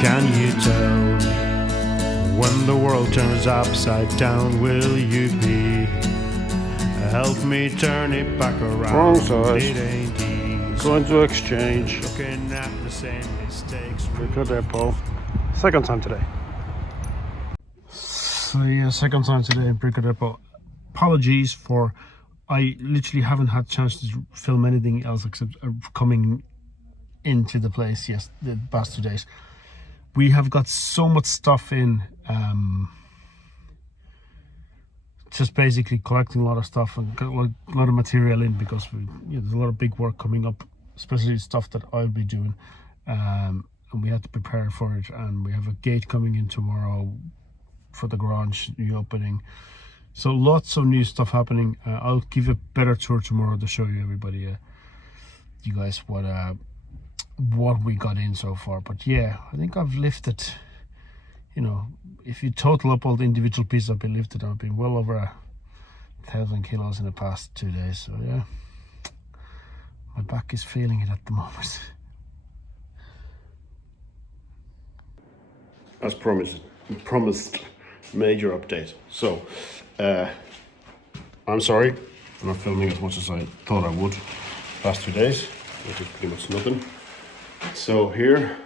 Can you tell me when the world turns upside down, will you be? Help me turn it back around. Wrong size. It ain't easy. Going to exchange. Looking at the same mistakes. Brico Depot. Second time today. So yeah, second time today in Brico Depot. Apologies for, I literally haven't had a chance to film anything else except coming into the place the past 2 days. We have got so much stuff in, just basically collecting a lot of stuff and got a lot of material in because there's a lot of big work coming up, especially stuff that I'll be doing, and we had to prepare for it. And we have a gate coming in tomorrow for the Grange new opening, so lots of new stuff happening. I'll give a better tour tomorrow to show you everybody, you guys, what we got in so far. But yeah, I think I've lifted, if you total up all the individual pieces I've been lifted, I've been well over 1,000 kilos in the past 2 days. So yeah, my back is feeling it at the moment. As promised, major update. So I'm sorry for not filming as much as I thought I would past 2 days, which is pretty much nothing. So here,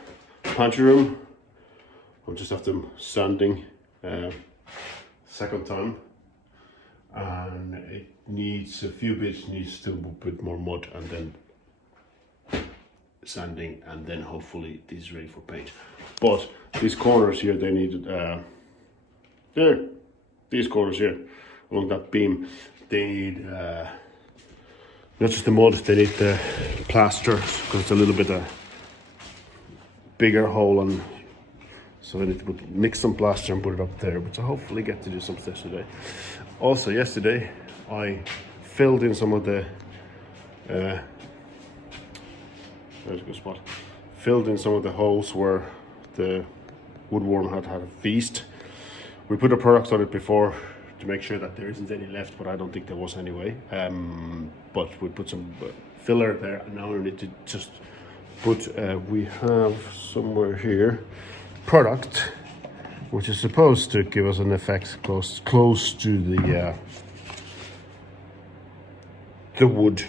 pantry room, I'm just after sanding second time, and it needs a few bits, needs to put more mud and then sanding, and then hopefully this is ready for paint. But these corners here, they needed these corners here along that beam, they need not just the mud, they need the plaster because it's a little bit bigger hole, and so I need to mix some plaster and put it up there, which I hopefully get to do some steps today. Also yesterday I filled in some of the there's a good spot, filled in some of the holes where the woodworm had a feast. We put a product on it before to make sure that there isn't any left, but I don't think there was anyway. But we put some filler there, and now we need to just put, we have somewhere here product which is supposed to give us an effect close to the wood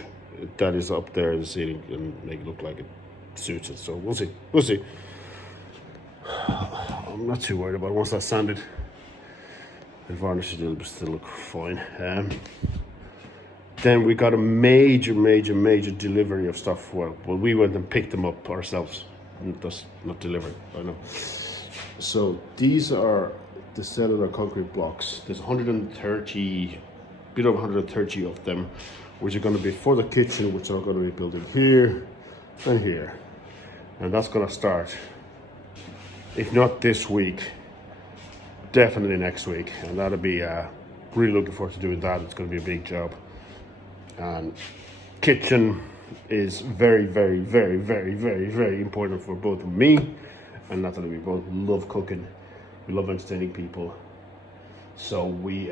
that is up there in the ceiling, and make it look like it suits it. So we'll see. I'm not too worried about it. Once that's sanded and varnished, it'll still look fine. Then we got a major delivery of stuff. Well, we went and picked them up ourselves. That's not delivered, I know. So these are the cellular concrete blocks. There's 130, bit over 130 of them, which are going to be for the kitchen, which are going to be building here and here. And that's going to start, if not this week, definitely next week. And that'll be, really looking forward to doing that. It's going to be a big job. And kitchen is very important for both me and Natalie. We both love cooking, we love entertaining people, so we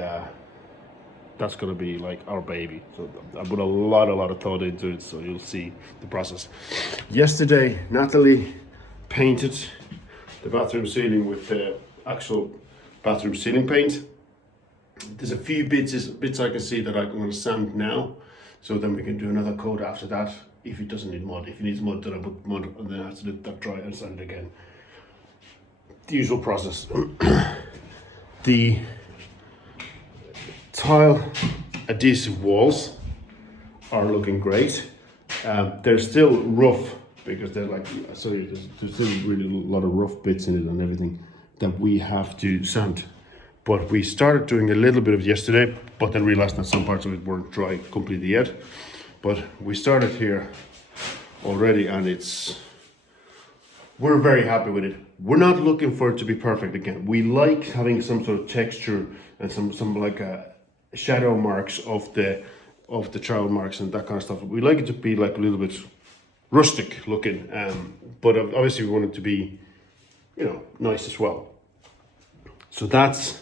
that's gonna be like our baby. So I put a lot of thought into it, so you'll see the process. Yesterday Natalie painted the bathroom ceiling with the actual bathroom ceiling paint. There's a few bits I can see that I'm going to sand now, so then we can do another coat after that if it doesn't need mud. If it needs mud, then I put mud, and then I have to let that dry and sand it again. The usual process. The tile adhesive walls are looking great. They're still rough because they're like, sorry, there's still really a lot of rough bits in it and everything that we have to sand. But we started doing a little bit of it yesterday, but then realized that some parts of it weren't dry completely yet. But we started here already, and we're very happy with it. We're not looking for it to be perfect again. We like having some sort of texture and some like shadow marks of the child marks and that kind of stuff. We like it to be like a little bit rustic looking, but obviously we want it to be, nice as well. So that's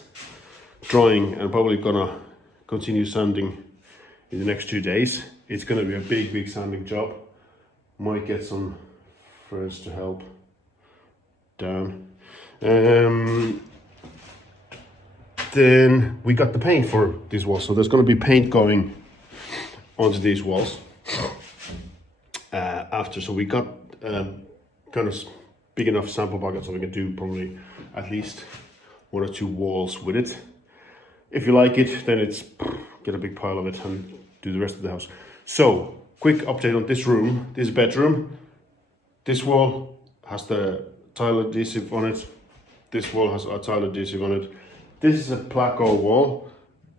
drying, and probably gonna continue sanding in the next 2 days. It's gonna be a big sanding job. Might get some friends to help down. Then we got the paint for these walls. So there's going to be paint going onto these walls after. So we got kind of big enough sample bucket so we can do probably at least 1 or 2 walls with it. If you like it, then it's get a big pile of it and do the rest of the house. So quick update on this room. This bedroom. This wall has the tile adhesive on it. This wall has a tile adhesive on it. This is a placo wall,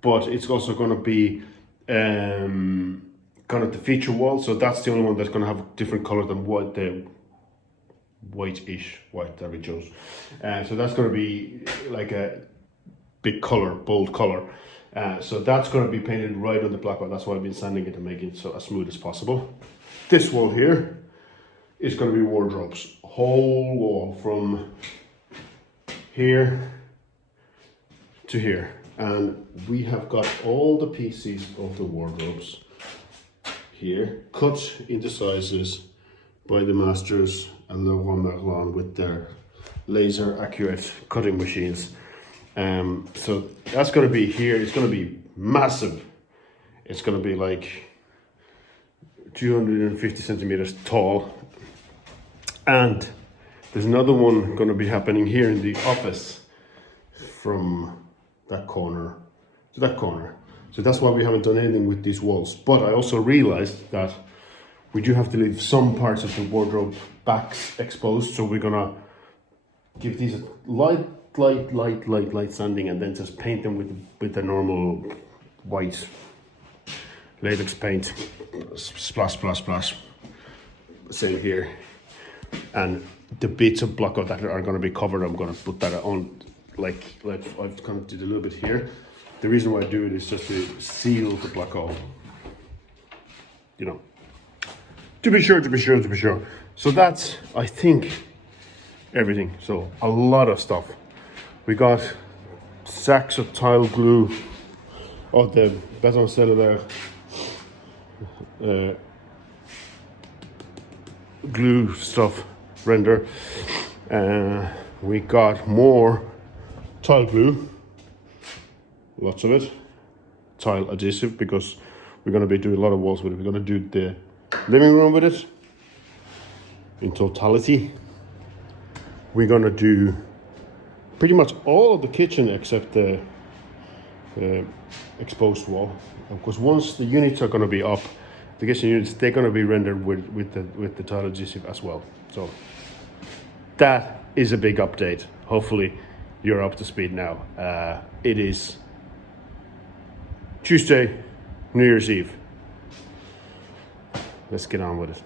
but it's also going to be kind of the feature wall. So that's the only one that's going to have a different color than what the white-ish white that we chose. So that's going to be like a big color, bold color. So that's going to be painted right on the placo. That's why I've been sanding it to make it so as smooth as possible. This wall here is going to be wardrobes. Whole wall from here to here, and we have got all the pieces of the wardrobes here cut into sizes by the masters and Leroy Merlin with their laser accurate cutting machines. So that's going to be here. It's going to be massive. It's going to be like 250 centimeters tall, and there's another one going to be happening here in the office from that corner to that corner. So that's why we haven't done anything with these walls. But I also realized that we do have to leave some parts of the wardrobe backs exposed. So we're gonna give these a light sanding and then just paint them with the normal white latex paint. Splash, splash, splash. Same here. And the bits of block that are going to be covered, I'm going to put that on like I've kind of did a little bit here. The reason why I do it is just to seal the block off, you know, to be sure. So that's, I think, everything. So a lot of stuff. We got sacks of tile glue, or the beton cellular glue stuff render. We got more tile glue, lots of it, tile adhesive, because we're going to be doing a lot of walls with it. We're going to do the living room with it in totality. We're going to do pretty much all of the kitchen except the exposed wall. Of course, once the units are going to be up, the kitchen units, they're going to be rendered with the tile adhesive as well. So that is a big update. Hopefully you're up to speed now. It is Tuesday, New Year's Eve. Let's get on with it.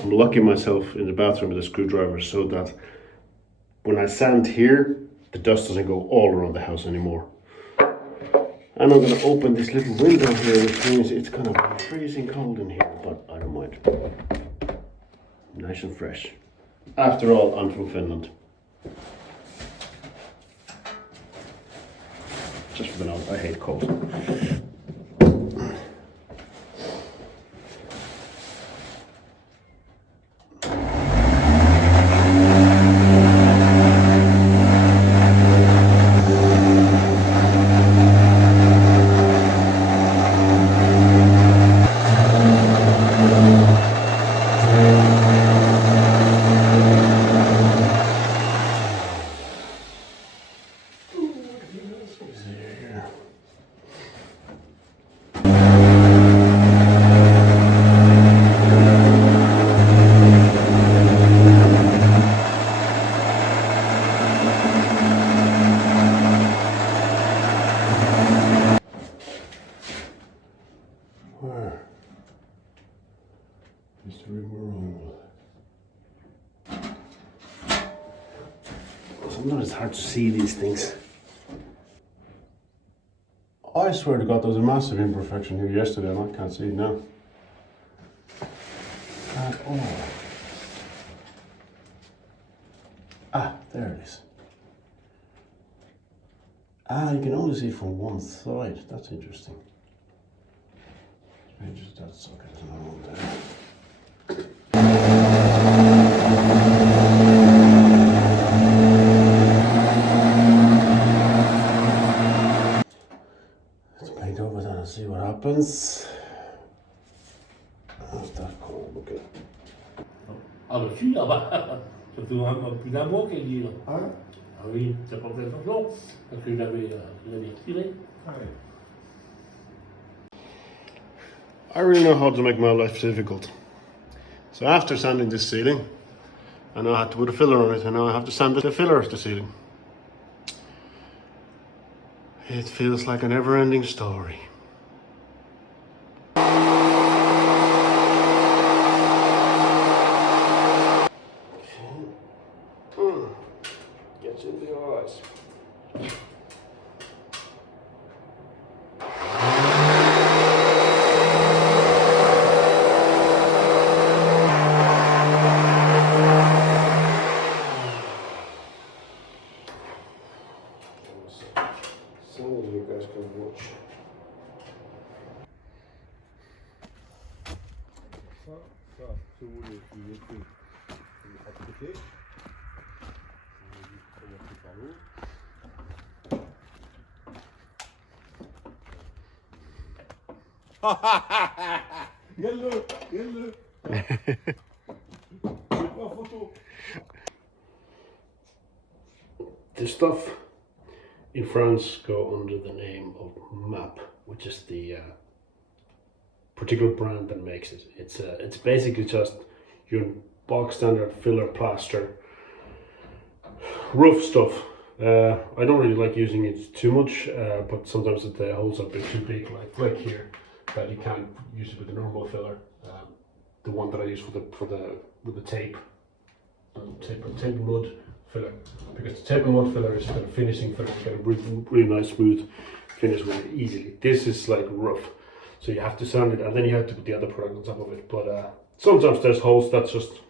I'm locking myself in the bathroom with a screwdriver so that when I sand here, the dust doesn't go all around the house anymore. And I'm going to open this little window here, which means it's kind of freezing cold in here, but I don't mind. Nice and fresh. After all, I'm from Finland. Just for the note, I hate cold. Sometimes it's hard to see these things. I swear to God, there was a massive imperfection here yesterday and I can't see it now. At all. Ah, there it is. Ah, you can only see from one side. That's interesting. That's okay. There's another one there. Let's paint over that and see what happens. How's that cool looking? Ah bah si, ah bah, ça fait vraiment plus d'un mois qu'elle dit là. Ah ouais? Ah oui, ça porte attention, parce que je l'avais retiré. I really know how to make my life difficult. So after sanding this ceiling, I know I had to put a filler on it, and now I have to sand the filler of the ceiling. It feels like a never-ending story. Gets in the eyes. Some of you guys can watch. Ça, si vous voulez, vous mettez à côté. Vous commencez par l'eau. Regarde-le, regarde-le. Je prends photo. The stuff in France go under the name of MAP, which is the particular brand that makes it. It's basically just your box standard filler plaster rough stuff. I don't really like using it too much, but sometimes the holes are a bit too big, like here, that you can't use it with the normal filler. The one that I use with the tape and mud filler, because the tape and mud filler is kind of finishing filler. You get a really nice smooth finish with it easily. This is like rough, so you have to sand it, and then you have to put the other product on top of it. But sometimes there's holes that just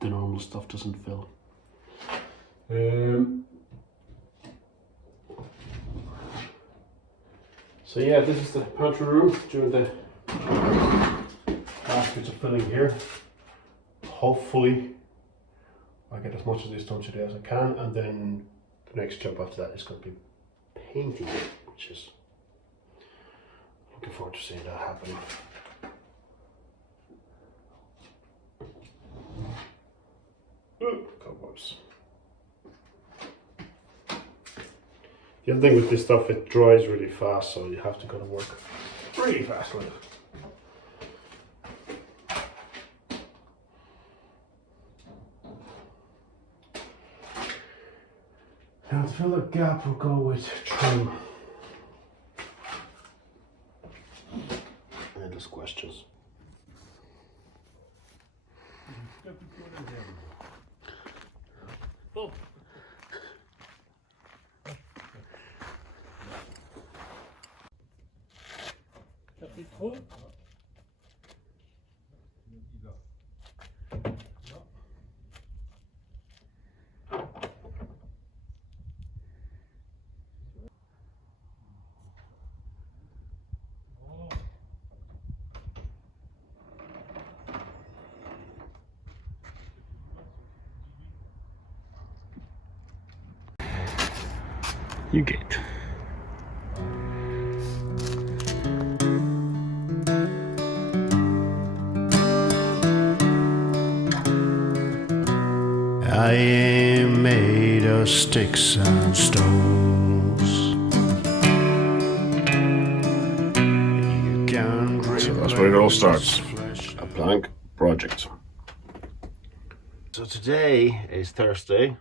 the normal stuff doesn't fill. So yeah, this is the pantry room during the baskets of filling here. Hopefully I get as much of this done today as I can, and then the next job after that is going to be painting it, which is looking forward to seeing that happening. Cobwebs. The other thing with this stuff, it dries really fast, so you have to go to work really fast with it. Now to fill the gap, we'll go with trim. Endless questions. Oh. Ça fait trop. You get. I am made of sticks and stones. So that's where it all starts. A blank project. So today is Thursday,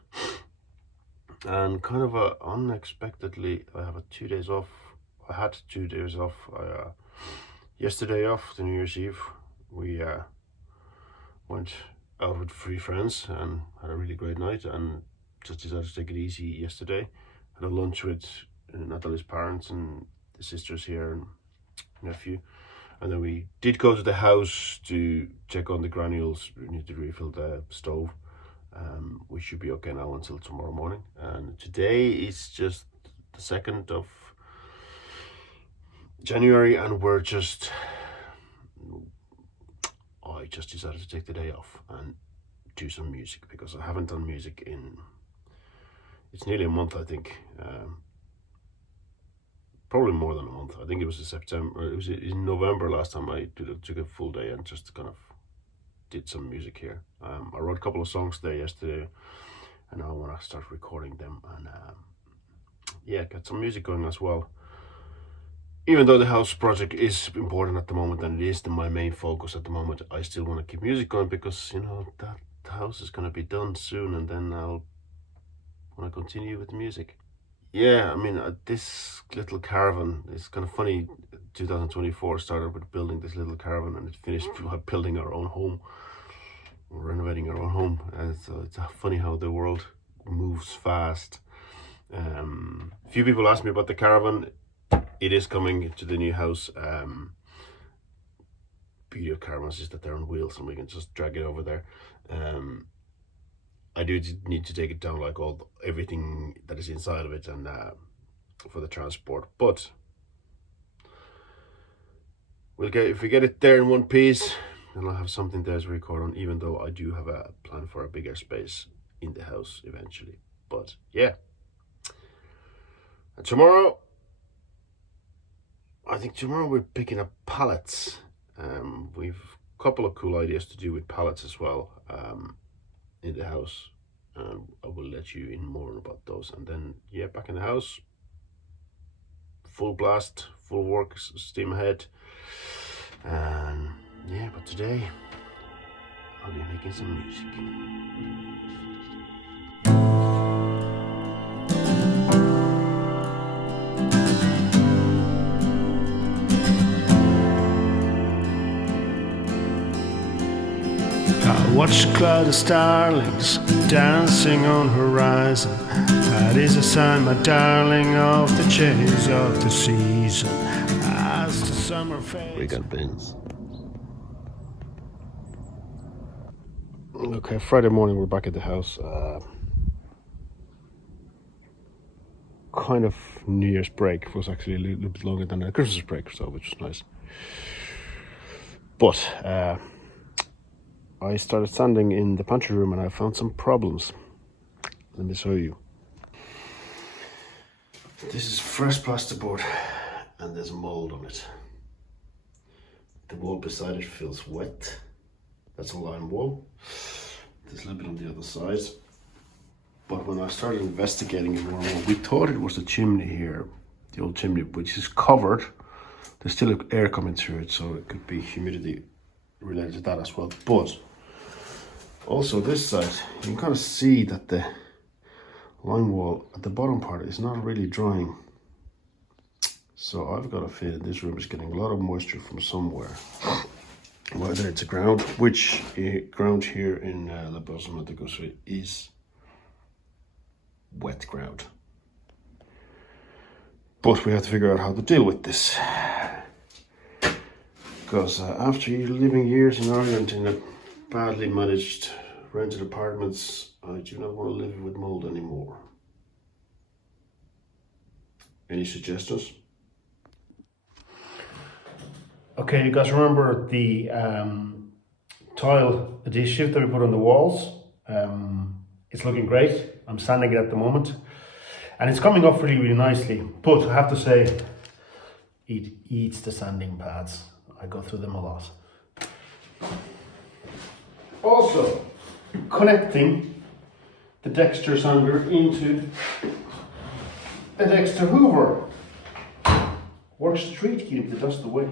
and kind of unexpectedly, I have 2 days off. I had 2 days off. Yesterday off, the New Year's Eve, we went out with 3 friends and had a really great night, and just decided to take it easy yesterday. Had a lunch with Natalie's parents and the sisters here and nephew, and then we did go to the house to check on the granules. We need to refill the stove, We should be okay now until tomorrow morning. And today is just the 2nd of January, and I just decided to take the day off and do some music, because I haven't done music in, it's nearly a month, I think. Probably more than a month. I think it was in September, it was in November last time I took a full day and just kind of did some music here. I wrote a couple of songs there yesterday, and now I want to start recording them and yeah, get some music going as well. Even though the house project is important at the moment, and it is my main focus at the moment, I still want to keep music going, because you know that the house is going to be done soon, and then I'll want to continue with music. Yeah, I mean, this little caravan is kind of funny. 2024 started with building this little caravan, and it finished by building our own home, renovating our own home. And so it's funny how the world moves fast. A few people asked me about the caravan. It is coming to the new house. Beauty of caravans is that they're on wheels, and we can just drag it over there. I do need to take it down, like everything that is inside of it, and for the transport. But if we get it there in one piece, then I'll have something there to record on. Even though I do have a plan for a bigger space in the house eventually. But yeah, and tomorrow, I think tomorrow we're picking up pallets. We've a couple of cool ideas to do with pallets as well. In the house, I will let you in more about those. And then yeah, back in the house, full blast, full work, steam ahead. And yeah, but today I'll be making some music. I watch a cloud of starlings dancing on horizon. That is a sign, my darling, of the change of the season. As the summer fades. We got bins. Okay, Friday morning we're back at the house. Kind of New Year's break was actually a little bit longer than a Christmas break, so which was nice. But I started sanding in the pantry room, and I found some problems. Let me show you. This is fresh plasterboard, and there's mold on it. The wall beside it feels wet. That's a lime wall. There's a little bit on the other side. But when I started investigating it more and more, we thought it was the chimney here, the old chimney, which is covered. There's still air coming through it, so it could be humidity related to that as well. But also this side, you can kind of see that the lime wall at the bottom part is not really drying. So I've got a feeling this room is getting a lot of moisture from somewhere. Whether it's a ground, which ground here in La Bosma de Gossuet is wet ground. But we have to figure out how to deal with this. Because after living years in Ireland in a badly managed rented apartments, I do not want to live with mold anymore. Any suggestions? Okay, you guys remember the tile adhesive that we put on the walls? It's looking great. I'm sanding it at the moment, and it's coming off really, really nicely. But I have to say, it eats the sanding pads. I go through them a lot. Also, connecting the Dexter sander into a Dexter Hoover works a treat to keep the dust away.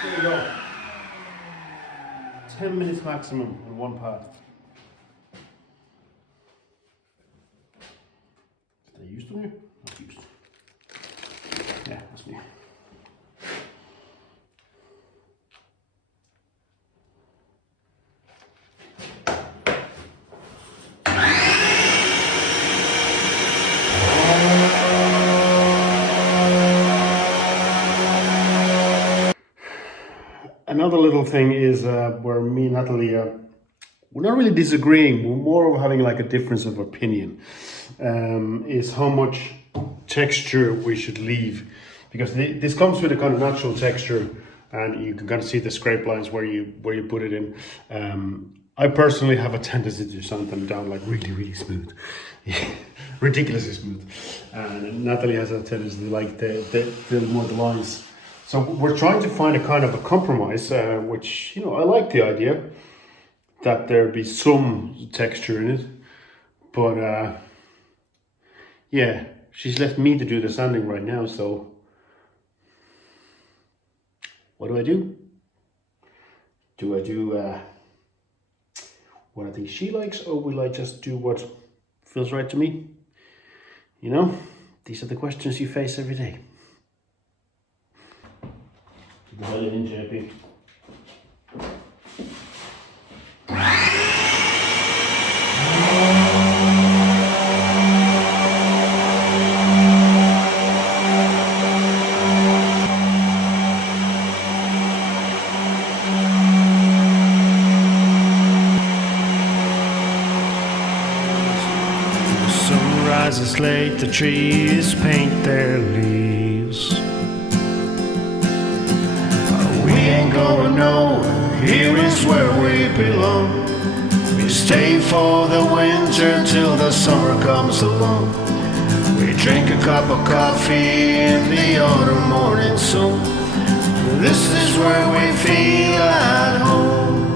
There you go. 10 minutes maximum in one pad. Did I use them here? Not used. Yeah, that's me. another little thing is where me and Natalie we're not really disagreeing. We're more of having like a difference of opinion. Is how much texture we should leave, because this comes with a kind of natural texture, and you can kind of see the scrape lines where you put it in. I personally have a tendency to sand them down like really smooth, ridiculously smooth, and Natalie has a tendency to like the more the lines. So we're trying to find a kind of a compromise, which, you know, I like the idea that there be some texture in it, but yeah, she's left me to do the sanding right now, so what do? Do I do what I think she likes, or will I just do what feels right to me? You know, these are the questions you face every day. Dial it in, JP. Rises late, the trees paint their leaves. We ain't going nowhere, here is where we belong. We stay for the winter till the summer comes along. We drink a cup of coffee in the autumn morning sun. This is where we feel at home.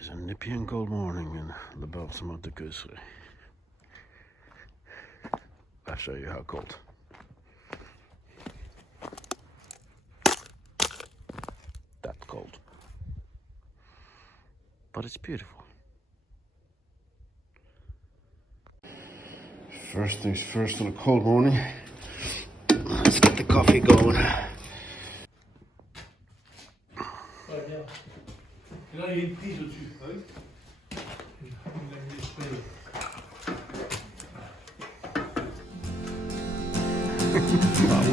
It's a nippy and cold morning in the bottom of the Goosey. I'll show you how cold. That cold. But it's beautiful. First things first on a cold morning. Let's get the coffee going. Là, il y a une prise au-dessus. Ah oui. Il a mis le spray.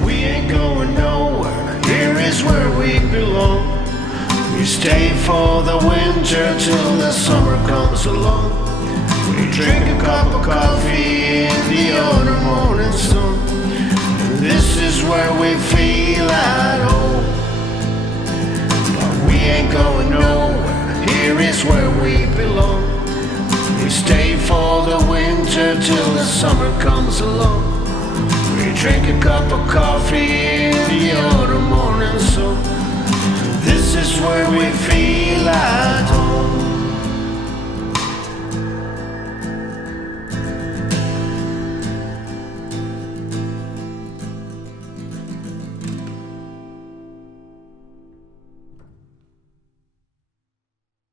We ain't going nowhere, here is where we belong. We stay for the winter till the summer comes along. We drink a cup of coffee in the autumn morning sun. This is where we feel at home. But we ain't going nowhere, here is where we belong. We stay for the winter till the summer comes along. We drink a cup of coffee in the autumn morning sun.